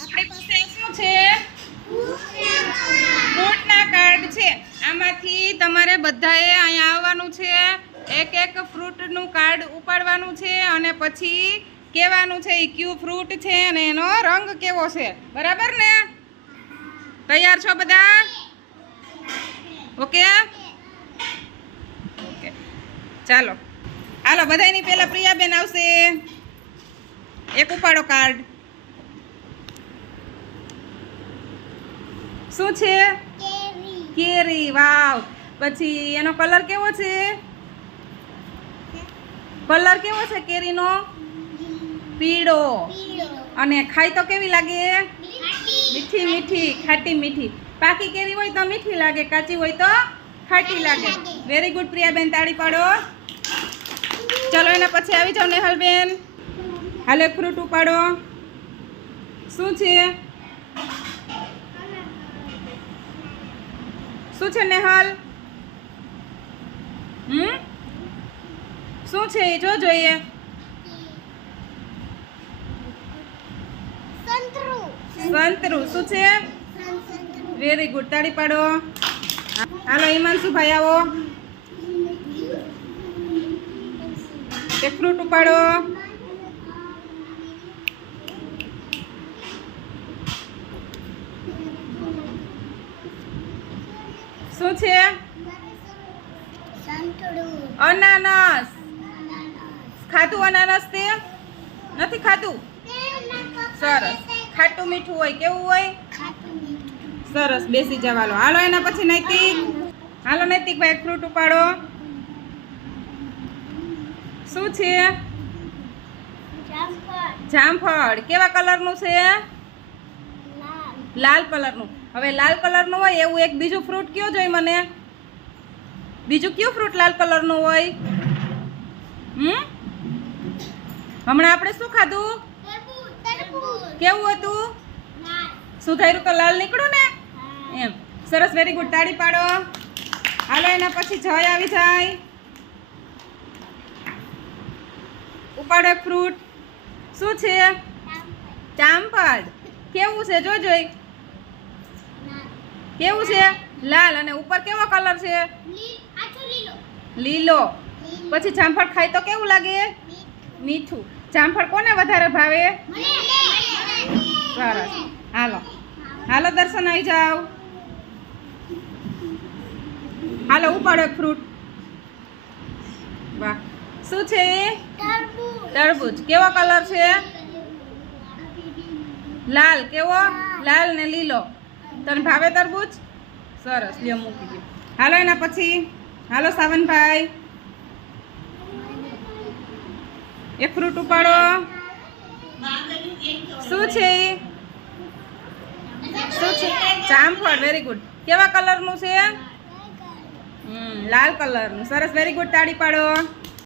આપણી પાસે શું છે? ફ્રૂટના કાર્ડ છે. આમાંથી તમારે બધાએ અહીંયા આવવાનું છે. એક એક ફ્રૂટનું કાર્ડ ઉપાડવાનું છે અને પછી કહેવાનું છે એ કયું ફ્રૂટ છે અને એનો રંગ કેવો છે. બરાબર ને? તૈયાર છો બધા? ઓકે? ઓકે. ચાલો. હાલો બધાની પહેલાં પ્રિયાબેન આવશે. એક ઉપાડો કાર્ડ. શું છે? કેરી. વાવ. પછી એનો કલર કેવો છે? કલર કેવો છે કેરીનો? પીળો. અને ખાઈ તો કેવી લાગે? મીઠી મીઠી, ખાટી મીઠી. પાકી કેરી હોય તો મીઠી લાગે, કાચી હોય તો ખાટી લાગે. વેરી ગુડ પ્રિયાબેન, તાળી પાડો. ચલો એના પછી આવી જાઓ નેહલબેન. હાલે, ફ્રૂટ ઉપાડો. શું છે? શું છે નેહલ? હમ? શું છે એ જો જોઈએ. સંતરું. શું છે? વેરી ગુડ તાળી પાડો. હાલો હિમાંશુભાઈ આવો? એક ફ્રૂટ ઉપાડો. શું છે? અનાનસ. ખાધું અનાનસ તે? નથી ખાધું? સરસ. ખાટું મીઠું હોય કેવું હોય? સરસ. બેસી જવાલો હાલો. એના પછી નૈતિક. હાલો નૈતિક ભાઈ એક ફ્રૂટ ઉપાડો. શું છે? જામફળ. કેવા કલરનું છે? લાલ કલરનું. હવે લાલ કલરનું હોય એવું એક બીજું ફ્રૂટ કયો જોઈ મને? બીજું કયું ફ્રૂટ લાલ કલરનું હોય? હમ? હમણાં આપણે શું ખાધું? કેવું હતું? સુધાર્યું તો લાલ નીકળ્યું ને? એમ. સરસ વેરી ગુડ તાળી પાડો. હાલો એના પછી જય આવી જાય. ઉપાડો ફ્રૂટ શું છે? ચાંપડ કેવું છે? જો જોઈ. કેવું છે? લાલ અને ઉપર કેવો કલર છે? લીલો. પછી જામફળ ખાય તો કેવું લાગે? મીઠું. જામફળ કોને વધારે ભાવે? સરસ. હાલો. હાલો, દર્શન આવી જાઓ. હાલો, ઉપાડો ફ્રૂટ વાહ. શું છે? એ તરબૂચ. કેવો કલર છે? લાલ. કેવો? લાલ ને લીલો. તને ભાવે તરબૂચ? સરસ, લ્યો મૂકી દો. હાલો એના પછી. હાલો સાવનભાઈ. એક ફ્રૂટ ઉપાડો. શું છે? શું છે? જામફળ વેરી ગુડ કેવા કલરનું છે? લાલ કલરનું સરસ વેરી ગુડ તાળી પાડો.